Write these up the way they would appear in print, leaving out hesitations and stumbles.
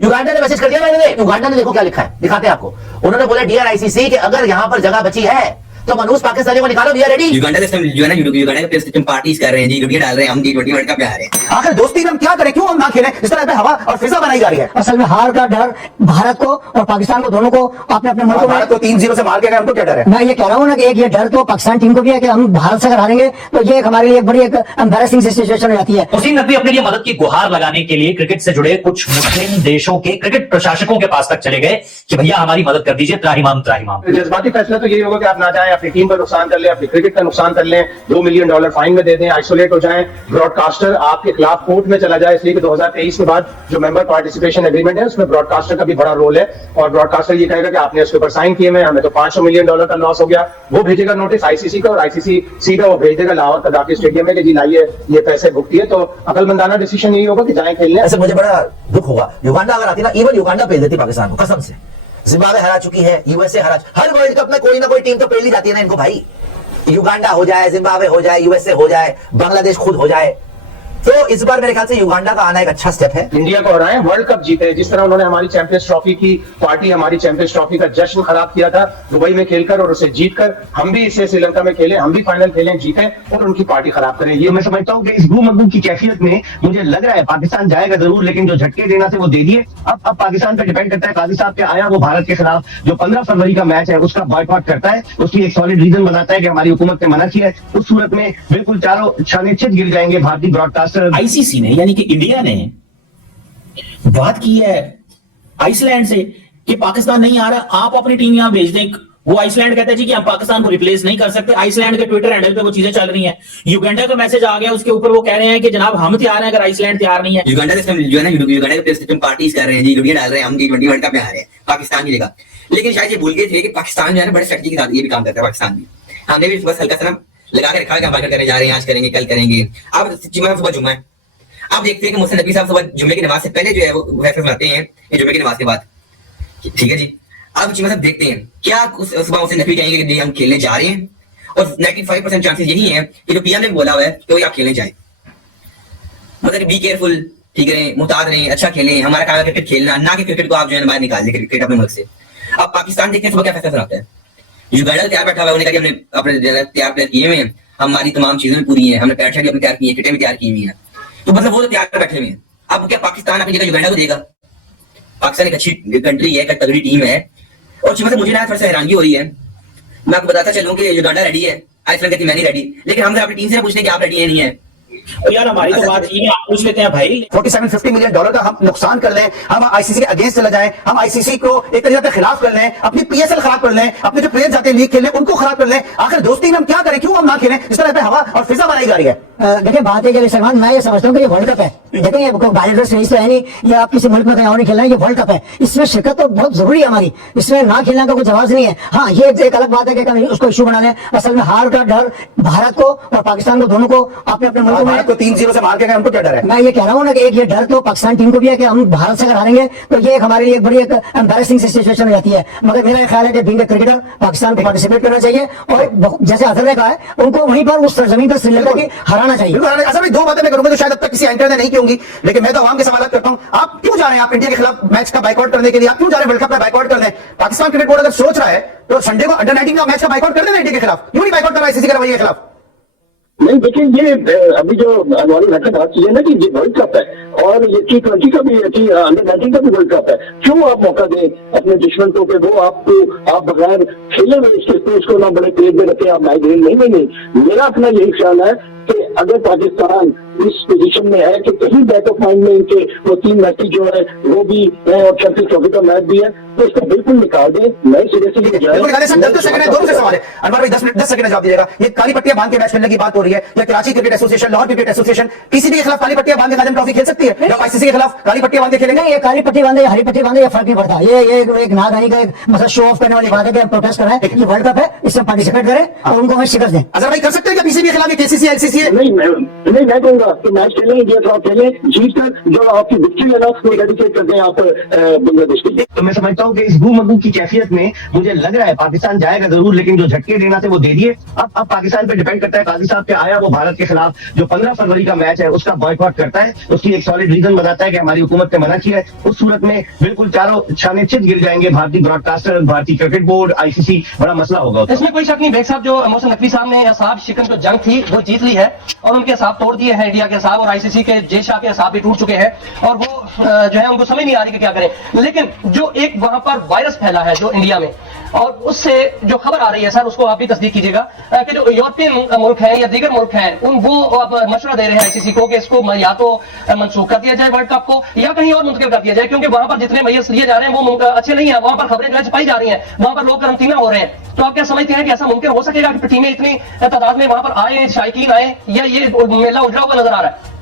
Uganda ने message कर दिया मैंने, युगांडा ने देखो क्या लिखा है, दिखाते हैं आपको। उन्होंने बोला डियर आईसीसी कि अगर यहां पर जगह बची है तो मनूस पाकिस्तानी को निकालो, वी आर रेडी। युगांडा से जो है ना, युगांडा के सिस्टम पार्टीज कर रहे हैं जी, वीडियो डाल रहे हैं, हम T20 वर्ल्ड कप में आ रहे हैं। आखिर दोस्ती में हम क्या करें, क्यों हम ना खेलें, इस तरह पे हवा और फिजा बनाई जा रही है। असल में हार का डर भारत को और पाकिस्तान को दोनों को अपने अपने मुल्कों में, भारत को 3-0 से मार के गए, हमको क्या डर है। मैं ये कह रहा हूँ ना कि एक ये डर तो पाकिस्तान टीम को भी है कि हम भारत से अगर हारेंगे तो ये हमारे लिए एक बड़ी एक एम्बैरेसिंग सिचुएशन हो जाती है। वसीम नकवी अपने लिए मदद की गुहार लगाने के लिए क्रिकेट से जुड़े कुछ मुस्लिम देशों के क्रिकेट प्रशासकों के पास तक चले गए कि भैया हमारी मदद कर दीजिए, त्राहिमाम त्राहिमाम। जज्बाती फैसला तो यही होगा कि आप ना जाएं, अपनी टीम का नुकसान कर लें, अपनी क्रिकेट का नुकसान कर लें, $2 मिलियन फाइन में दे दें, आइसोलेट हो जाएं, ब्रॉडकास्टर आपके खिलाफ कोर्ट में चला जाए, इसलिए कि 2023 के बाद जो मेंबर पार्टिसिपेशन एग्रीमेंट है उसमें ब्रॉडकास्टर का भी बड़ा रोल है, और ब्रॉडकास्टर ये कहेगा कि आपने उसके ऊपर साइन किए, हमें तो $500 मिलियन का लॉस हो गया। वो भेजेगा नोटिस आईसीसी का, और आईसीसी सीधा वो भेज देगा लाहौर कदाफी स्टेडियम में कि जी लाइए ये पैसे भुगतिए। तो अकलमंदाना डिसीजन यही होगा कि जाएं खेलने। ऐसे मुझे बड़ा दुख होगा, युगांडा अगर आती ना, इवन युगांडा भेज देती पाकिस्तान को, कसम से। जिम्बाब्वे हरा चुकी है, यूएसए हरा, हर वर्ल्ड कप में कोई ना कोई टीम तो पेल ही जाती है ना इनको भाई। युगांडा हो जाए, जिम्बाब्वे हो जाए, यूएसए हो जाए, बांग्लादेश खुद हो जाए, तो इस बार मेरे ख्याल से युगांडा का आना एक अच्छा स्टेप है। इंडिया को हराएं, वर्ल्ड कप जीते, जिस तरह उन्होंने हमारी चैंपियंस ट्रॉफी की पार्टी, हमारी चैंपियंस ट्रॉफी का जश्न खराब किया था दुबई में खेलकर और उसे जीतकर, हम भी इसे श्रीलंका में खेलें, हम भी फाइनल खेलें, जीतें और उनकी पार्टी खराब करें। ये मैं समझता हूँ कि इस गू मगू की कैफियत में मुझे लग रहा है पाकिस्तान जाएगा जरूर, लेकिन जो झटके देना थे वो दे दिए। अब पाकिस्तान पे डिपेंड करता है, काजी साहब के आया वो भारत के खिलाफ जो 15 फरवरी का मैच है उसका बॉयकॉट करता है, उसकी एक सॉलिड रीजन बनाता है कि हमारी हुकूमत ने मना किया है। उस सूरत में बिल्कुल चारों छाने छित गिर जाएंगे भारतीय ब्रॉडकास्टर। आईसीसी ने यानी कि इंडिया ने बात की है आइसलैंड से कि पाकिस्तान नहीं आ रहा, आप अपनी टीम यहां भेज दें। वो आइसलैंड कहता है जी कि हम पाकिस्तान को रिप्लेस नहीं कर सकते। आइसलैंड के ट्विटर हैंडल पे वो चीजें चल रही हैं। युगांडा का मैसेज आ गया, उसके ऊपर वो कह रहे हैं कि जनाब हम तैयार हैं अगर आइसलैंड तैयार नहीं है। युगांडा से जो है ना, युगांडा के सिस्टम पार्टीज कर रहे हैं जी, वीडियो डाल रहे हैं, हम T20 वर्ल्ड कप में आ रहे हैं, पाकिस्तान की जगह। लेकिन शायद ये भूल गए थे कि पाकिस्तान जो है ना बड़े स्ट्रेटजी के साथ ये भी काम करता है। पाकिस्तान भी हमने भी बस हल्का सा लगा के रखा है कि हम बाइकआउट करने जा रहे हैं, आज करेंगे, कल करेंगे। अब सुबह जुम्मा है, आप देखते हैं कि मुहसिन नकवी साहब सुबह जुम्मे की नमाज से पहले जो है वो फैसला सुनाते हैं, ये जुम्मे की नमाज के बाद, ठीक है जी। अब चीमा साहब देखते हैं क्या सुबह मुहसिन नकवी कहेंगे कि हम खेलने जा रहे हैं, और 95% चांसेस यही है कि जो पीएम ने बोला हुआ है कि वही आप खेलने जाए, मतलब बी केयरफुल, ठीक है, मुहतात रहें, अच्छा खेलें, हमारा काम है क्रिकेट खेलना, ना कि क्रिकेट को आप जो है बाहर निकाल दें क्रिकेट अपने मुल्क से। अब पाकिस्तान देखते हैं सुबह क्या फैसला सुनाता है। युगांडा तैयार बैठा हुआ है, उन्होंने कहा कि हमने अपने तैयार प्लेयर किए हुए हैं, हमारी तमाम चीजें पूरी हैं, हमने पैट शर्ट भी अपने तैयार की है, किटें भी तैयार की हुई हैं, तो मतलब वो तो तैयार बैठे हुए हैं। अब क्या पाकिस्तान अपनी जगह युगांडा को देगा? पाकिस्तान एक अच्छी कंट्री है, एक तगड़ी टीम है, और मतलब मुझे ना थोड़ा सा हैरानगी हो रही है। मैं आपको बताता चलूं कि युगांडा रेडी है, आइसलैंड कहती मैं नहीं रेडी, लेकिन हम अपनी टीम से पूछते हैं कि आप रेडी है नहीं है। तो यार हमारी तो बात ये आप पूछ लेते हैं भाई, $47-50 मिलियन का हम नुकसान कर लें, हम आईसीसी के अगेंस्ट चला जाएं, हम आईसीसी को एक तरीके से खिलाफ कर लें, अपनी पीएसएल खराब कर लें, अपने जो प्लेयर जाते हैं लीग खेलने उनको खराब कर लें, आखिर दोस्ती में हम क्या करें, क्यों हम ना खेलें, इस तरह पे हवा और फिजा बनाई जा रही है। देखिए बात है कि सलमान, मैं ये समझता हूँ कि ये वर्ल्ड कप है। देखिए ये बायोलॉजी से है नहीं, ये आप किसी मुल्क में कहीं और नहीं खेलना है, ये वर्ल्ड कप है, इसमें शिरकत तो बहुत जरूरी है हमारी, इसमें ना खेलने का कोई जवाब नहीं है। हाँ ये एक अलग बात है कि कभी उसको इशू बना लें। असल में हार का डर भारत को और पाकिस्तान को दोनों को अपने अपने मुल्कों में, भारत को 3-0 से मार के गए, हमको क्या डर है। मैं ये कह रहा हूँ ना कि एक ये डर तो पाकिस्तान टीम को भी है कि हम भारत से अगर हारेंगे तो ये हमारे लिए एक बड़ी एक एम्बैरेसिंग सिचुएशन हो जाती है। मगर मेरा ख्याल है कि बीइंग ए क्रिकेटर पाकिस्तान को पार्टिसिपेट करना चाहिए, और जैसे अजहर ने कहा है उनको वहीं पर उस सरजमीन पर श्रीलंका की हराना चाहिए। अच्छा भाई, दो बातें मैं करूंगा जो शायद अब तक किसी एंकर ने नहीं की होंगी, लेकिन मैं तो आवाम के सवाल करता हूं, आप क्यों जा रहे हैं, आप इंडिया के खिलाफ मैच का बाइकआउट करने के लिए, आप क्यों जा रहे हैं वर्ल्ड कप का बाइकआउट करने? पाकिस्तान क्रिकेट बोर्ड अगर सोच रहा है तो संडे को अंडर-19 का मैच का बाइकआउट कर देना इंडिया के खिलाफ, क्यों नहीं बाइकआउट कर रहा है आईसीसी के रवैये के खिलाफ? नहीं देखिए, ये अभी जो हमारी घटना बात की है ना कि ये वर्ल्ड कप है, और ये T20 का भी अंडर-19 का भी वर्ल्ड कप है, क्यों आप मौका दें अपने दुश्मन को कि वो आपको आप बगैर खेले हुए इसके स्पोर्ट्स को ना बड़े तेज में रखे, आप माइग्रेन नहीं। मेरा अपना यही ख्याल है कि अगर पाकिस्तान इस पोजीशन में है कि कहीं बैक ऑफ माइंड में इनके वो 3 मैच जो है वो भी और चैंपियंस ट्रॉफी का मैच भी है, तो इसको बिल्कुल निकाल दे, नए सिरे से बिल्कुल निकाले सर। 10 सेकंड है, दोनों से सवाल है। अनवर भाई 10 सेकंड जवाब दीजिएगा। ये काली पट्टियां बांध के मैच खेलने की बात हो रही है, या Karachi cricket association, Lahore cricket association किसी के खिलाफ काली पट्टियां बांध के खादिम ट्रॉफी खेल सकती है? जब आईसीसी के खिलाफ काली पट्टियां बांध के खेलेंगे, ये काली पट्टी बांधे या हरी पट्टी बांधे, ये फर्क नहीं पड़ता। ये एक नादानी का एक मतलब शो ऑफ करने वाली बात है कि हम प्रोटेस्ट कर रहे हैं, ये वर्ल्ड कप है, इसमें पार्टिसिपेट करें और उनको हमें शिकस्त दें। अजहर भाई कर सकते हैं क्या पीसीबी के खिलाफ, केसीसी एलसीसी? नहीं मैं कहूंगा कि मैच खेलें, इंडिया खिलाफ खेलें, जीत कर जो आपकी विक्ट्री है ना उसको डेडिकेट कर दें आप बांग्लादेश के लिए। तो मैं समझता समझता हूँ कि इस भूमधु की कैफियत में मुझे लग रहा है पाकिस्तान जाएगा जरूर, लेकिन जो झटके देना थे वो दे दिए। अब पाकिस्तान पे डिपेंड करता है। काजी साहब के आया वो भारत के खिलाफ जो 15 फरवरी का मैच है उसका बॉयकॉट करता है, उसकी एक सॉलिड रीजन बताता है कि हमारी हुकूमत ने मना किया है। उस सूरत में बिल्कुल चारों छाने चित गिर जाएंगे, भारतीय ब्रॉडकास्टर, भारतीय क्रिकेट बोर्ड, आईसीसी, बड़ा मसला होगा। इसमें कोई शक नहीं बेग साहब, जो मोहसिन नकवी साहब ने असाब शिकन जो जंग थी वो जीत ली है और उनके असाब तोड़ दिए हैं इंडिया के असाब, और आईसीसी के जे शाह के असाब भी टूट चुके हैं और वो जो है उनको समझ नहीं आ रही कि क्या करें। लेकिन जो एक वहां पर वायरस फैला है जो इंडिया में, और उससे जो खबर आ रही है सर उसको आप भी तस्दीक कीजिएगा कि जो यूरोपियन मुल्क हैं या दीगर मुल्क हैं वो अब मशवरा दे रहे हैं आईसीसी को कि इसको या तो मनसूख कर दिया जाए वर्ल्ड कप को या कहीं और मुंतकिल कर दिया जाए, क्योंकि वहां पर जितने मैच लिए जा रहे हैं वो अच्छे नहीं है। वहां पर खबरें जो छपाई जा रही हैं, वहां पर लोग करंतना हो रहे हैं। तो आप क्या समझते हैं कि ऐसा मुमकिन हो सकेगा कि टीमें इतनी तादाद में वहां पर आए, शायकीन आए, या ये मेला उजड़ा हुआ नजर आ रहा है?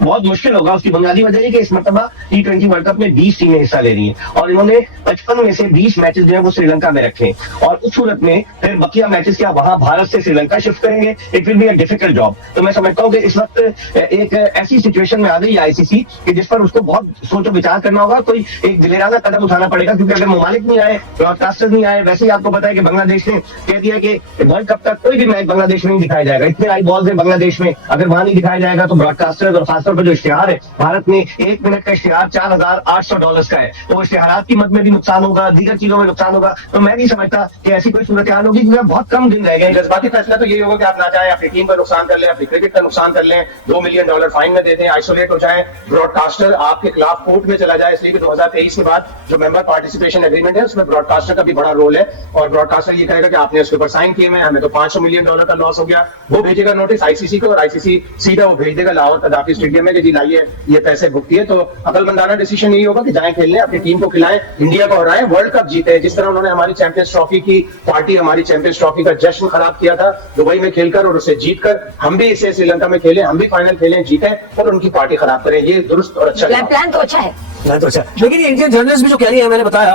बहुत मुश्किल होगा। उसकी बुनियादी वजह है कि इस मरतबा T20 वर्ल्ड कप में 20 टीमें हिस्सा ले रही हैं और इन्होंने 55 में से 20 मैचेस जो है वो श्रीलंका में रखे, और उस सूरत में फिर बकिया मैचेस क्या वहां भारत से श्रीलंका शिफ्ट करेंगे, it will be a difficult job. तो मैं समझता हूँ कि इस वक्त एक ऐसी सिचुएशन में आ गई आईसीसी कि जिस पर उसको बहुत सोचो विचार करना होगा, कोई एक दिलेराना कदम उठाना पड़ेगा, क्योंकि अगर ममालिक नहीं आए, ब्रॉडकास्टर नहीं आए, वैसे ही आपको पता है कि बांग्लादेश ने कह दिया कि वर्ल्ड कप तक कोई भी मैच बांग्लादेश में नहीं दिखाया जाएगा। इतने आई बॉल्स है बांग्लादेश में, अगर वहां नहीं दिखाया जाएगा तो ब्रॉडकास्टर और खासतौर पर जो इश्तिहार है, भारत में 1 मिनट का इश्तिहार $4,800 का है, तो इश्तिहारात की मद में भी नुकसान होगा, दीगर चीजों में नुकसान होगा। तो मैं नहीं समझता कि ऐसी कोई सूरत हाल होगी, क्योंकि बहुत कम दिन रह गए। जज्बाती फैसला तो यही होगा कि आप ना चाहें, अपनी टीम का नुकसान कर लें, अपनी क्रिकेट का नुकसान कर लें, $2 मिलियन फाइन में दे दें, आइसोलेट हो जाएं, ब्रॉडकास्टर आपके खिलाफ कोर्ट में चला जाए, इसलिए कि 2023 के बाद जो मेंबर पार्टिसिपेशन एग्रीमेंट है उसमें ब्रॉडकास्टर का भी बड़ा रोल है, और ब्रॉडकास्टर ये कहेगा कि आपने उसके ऊपर साइन किए हैं, हमें तो $500 मिलियन का लॉस हो गया। वो भेजेगा नोटिस आईसीसी को, और आईसीसी सीधा वो भेज देगा लाहौर कदाफी स्टेडियम में कि जी लाइए ये पैसे भुगतिए। तो अकलमंदाना डिसीजन यही होगा कि जाएं खेलने, अपनी टीम को खिलाएं, इंडिया को हराएं, वर्ल्ड कप जीते। जिस तरह उन्होंने हमारी चैंपियंस ट्रॉफी की पार्टी, हमारी चैंपियंस ट्रॉफी का जश्न खराब किया था दुबई में खेलकर और उसे जीतकर, हम भी इसे श्रीलंका में खेलें, हम भी फाइनल खेलें, जीतें और उनकी पार्टी खराब करें। ये दुरुस्त और अच्छा प्लान तो अच्छा है। तो अच्छा, लेकिन ये इंडियन जर्नलिस्ट भी जो कह रही है, मैंने बताया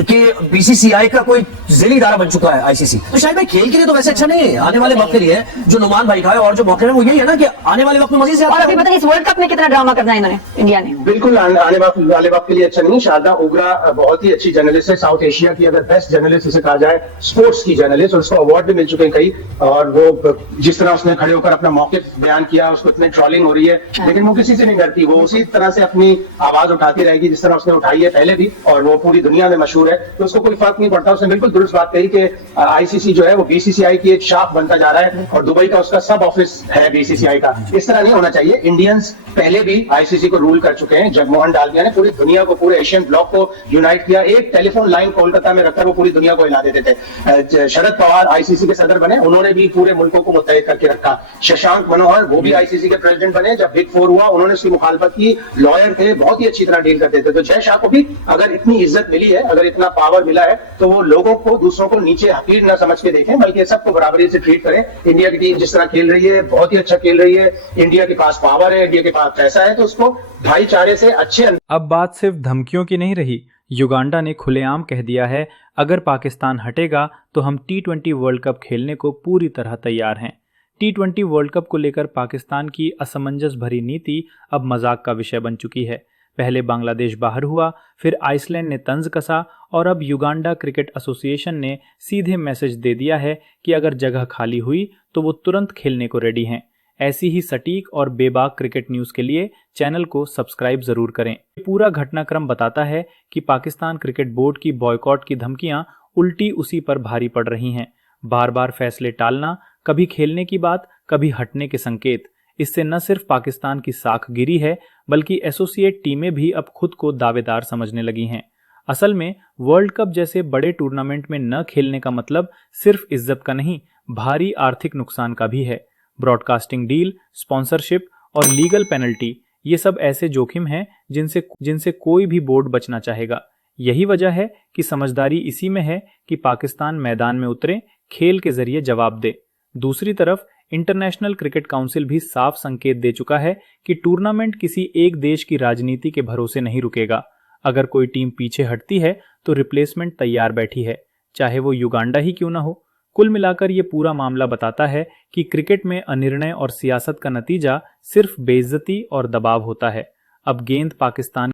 कि बीसीसीआई का कोई जिली इदारा बन चुका है आईसीसी, तो शायद भाई खेल के लिए तो वैसे अच्छा नहीं है। आने वाले वक्त के लिए जो नुमान भाई का है और जो मौके में वो यही है ना कि आने वाले वक्त में मजीद और अभी पता नहीं इस वर्ल्ड कप में कितना ड्रामा करना है इन्होंने इंडिया ने। बिल्कुल आने वाले वक्त के लिए अच्छा नहीं। शारदा उगरा बहुत ही अच्छी जर्नलिस्ट है, साउथ एशिया की अगर बेस्ट जर्नलिस्ट उसे कहा जाए, स्पोर्ट्स की जर्नलिस्ट, और उसको अवार्ड भी मिल चुके हैं कई। और वो जिस तरह उसने खड़े होकर अपना मौक़िफ़ बयान किया, उसको इतनी ट्रोलिंग हो रही है, लेकिन वो किसी से नहीं डरती, वो उसी तरह से अपनी आवाज उठाती रहेगी जिस तरह उसने उठाई है पहले भी, और वो पूरी दुनिया में मशहूर है। तो उसको कोई फर्क नहीं पड़ता। उसने बिल्कुल दुरुस्त बात कही कि आईसीसी जो है वो बीसीसीआई की एक शाख बनता जा रहा है और दुबई का उसका सब ऑफिस है बीसीसीआई का। इस तरह नहीं होना चाहिए। इंडियंस पहले भी आईसीसी को रूल कर चुके हैं। जगमोहन डालमिया ने पूरी दुनिया को, पूरे एशियन ब्लॉक को यूनाइट किया। एक टेलीफोन लाइन कोलकाता में रखकर वो पूरी दुनिया को हिला देते थे। शरद पवार आईसीसी के सदर बने, उन्होंने भी पूरे मुल्कों को मुत्तहिद करके रखा। शशांक मनोहर वो भी आईसीसी के प्रेसिडेंट बने, जब बिग 4 हुआ उन्होंने उसकी मुखालफत की, लॉयर थे, बहुत ही अच्छी तरह डील करते थे। तो जय शाह को भी अगर इतनी इज्जत मिली है, अगर इतना पावर मिला है, तो वो लोगों को, दूसरों को नीचे हकीर न समझ के देखें, बल्कि सबको बराबरी से ट्रीट करें। इंडिया की टीम जिस तरह खेल रही है, बहुत ही अच्छा खेल रही है, इंडिया के पास पावर है, इंडिया के पास पैसा है, तो उसको भाईचारे से अच्छे। अब बात सिर्फ धमकियों की नहीं रही। युगांडा ने खुलेआम कह दिया है, अगर पाकिस्तान हटेगा तो हम T20 वर्ल्ड कप खेलने को पूरी तरह तैयार हैं। T20 वर्ल्ड कप को लेकर पाकिस्तान की असमंजस भरी नीति अब मजाक का विषय बन चुकी है। पहले बांग्लादेश बाहर हुआ, फिर आइसलैंड ने तंज कसा और अब युगांडा क्रिकेट एसोसिएशन ने सीधे मैसेज दे दिया है कि अगर जगह खाली हुई तो वो तुरंत खेलने को रेडी हैं। ऐसी ही सटीक और बेबाक क्रिकेट न्यूज़ के लिए चैनल को सब्सक्राइब ज़रूर करें। पूरा घटनाक्रम बताता है कि पाकिस्तान क्रिकेट बोर्ड की बॉयकॉट की धमकियां उल्टी उसी पर भारी पड़ रही हैं। बार बार फैसले टालना, कभी खेलने की बात, कभी हटने के संकेत। इससे न सिर्फ पाकिस्तान की साख गिरी है, बल्कि एसोसिएट टीमें भी अब खुद को दावेदार समझने लगी हैं। असल में वर्ल्ड कप जैसे बड़े टूर्नामेंट में न खेलने का मतलब सिर्फ इज्जत का नहीं, भारी आर्थिक नुकसान का भी है। ब्रॉडकास्टिंग डील, स्पॉन्सरशिप और लीगल पेनल्टी, ये सब ऐसे जोखिम हैं जिनसे कोई भी बोर्ड बचना चाहेगा। यही वजह है कि समझदारी इसी में है कि पाकिस्तान मैदान में उतरे, खेल के जरिए जवाब दे। दूसरी तरफ इंटरनेशनल क्रिकेट काउंसिल भी साफ संकेत दे चुका है कि टूर्नामेंट किसी एक देश की राजनीति के भरोसे नहीं रुकेगा। अगर कोई टीम पीछे हटती है तो रिप्लेसमेंट तैयार बैठी है, चाहे वो युगांडा ही क्यों ना हो। कुल मिलाकर ये पूरा मामला बताता है कि क्रिकेट में अनिर्णय और सियासत का नतीजा सिर्फ बेइज्जती और दबाव होता है। अब गेंद पाकिस्तान